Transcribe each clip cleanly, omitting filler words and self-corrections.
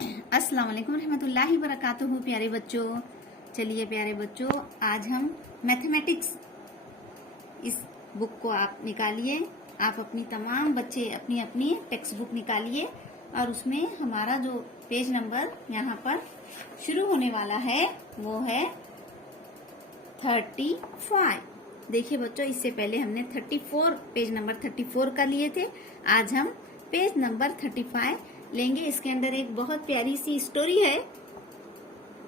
अस्सलाम वालेकुम रहमतुल्लाहि वबरकातुहू। प्यारे बच्चों, चलिए प्यारे बच्चों, आज हम मैथमेटिक्स इस बुक को आप निकालिए। आप अपनी तमाम बच्चे अपनी अपनी टेक्स्ट बुक निकालिए और उसमें हमारा जो पेज नंबर यहाँ पर शुरू होने वाला है वो है 35। देखिए बच्चों, इससे पहले हमने 34 पेज नंबर 34 का लिए थे। आज हम पेज नंबर 35 लेंगे। इसके अंदर एक बहुत प्यारी सी स्टोरी है,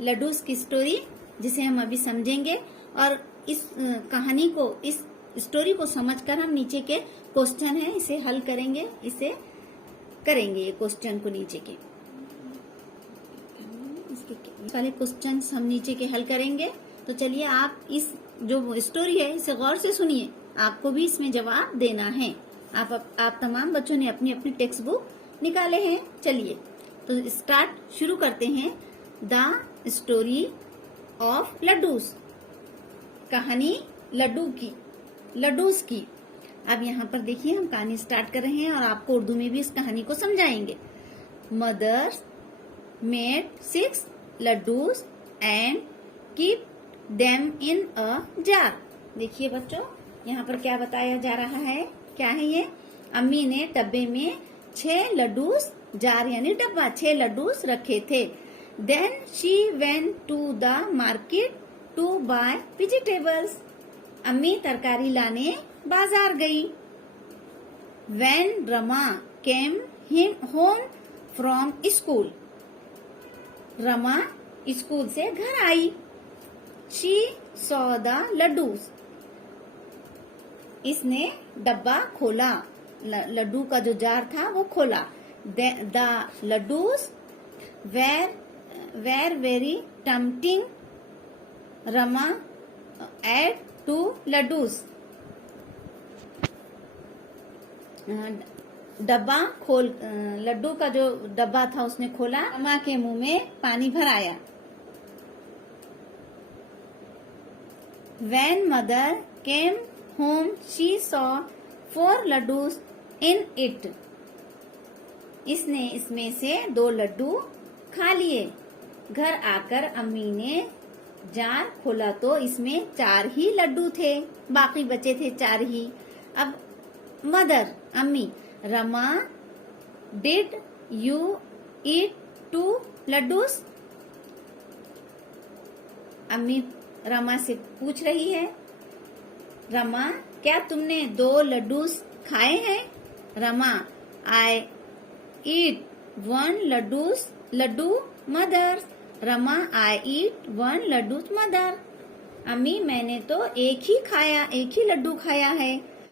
लड्डूस की स्टोरी, जिसे हम अभी समझेंगे और इस कहानी को, इस स्टोरी को समझकर हम नीचे के क्वेश्चन है इसे हल करेंगे। इसे करेंगे ये क्वेश्चन को नीचे के सारे क्वेश्चन हम नीचे के हल करेंगे। तो चलिए आप इस जो स्टोरी है इसे गौर से सुनिए, आपको भी इसमें जवाब देना है। आप तमाम बच्चों ने अपनी अपनी टेक्स्ट बुक निकाले हैं। चलिए तो शुरू करते हैं। द स्टोरी ऑफ लड्डूस, कहानी लड्डूस की। अब यहाँ पर देखिए हम कहानी स्टार्ट कर रहे हैं और आपको उर्दू में भी इस कहानी को समझाएंगे। Mothers made 6 laddus and keep them in a jar. देखिए बच्चों, यहाँ पर क्या बताया जा रहा है, क्या है ये? अम्मी ने डब्बे में 6 लड्डूस, जार यानी डब्बा, 6 लड्डूस रखे थे। Then she went to the market to buy vegetables. अम्मी तरकारी लाने बाजार गई। When Rama came home from school, Rama school से घर आई। शी सॉ द लड्डूस, इसने डब्बा खोला, लड्डू का जो जार था वो खोला। The laddus were very tempting. Rama ate 2 laddus. डब्बा खोल, लड्डू का जो डब्बा था उसने खोला, रमा के मुंह में पानी भर आया। When mother came home, she saw 4 laddus in it. इसने इसमें से 2 लड्डू खा लिए। घर आकर अम्मी ने जार खोला तो इसमें 4 ही लड्डू थे, बाकी बचे थे 4 ही। अब मदर, अम्मी, Rama did you eat 2 laddus? अम्मी रमा से पूछ रही है, रमा क्या तुमने 2 लड्डूस खाए हैं? रमा आई ईट 1 लड्डू मदर। रमा आई ईट 1 लड्डू मदर। अम्मी मैंने तो एक ही लड्डू खाया है।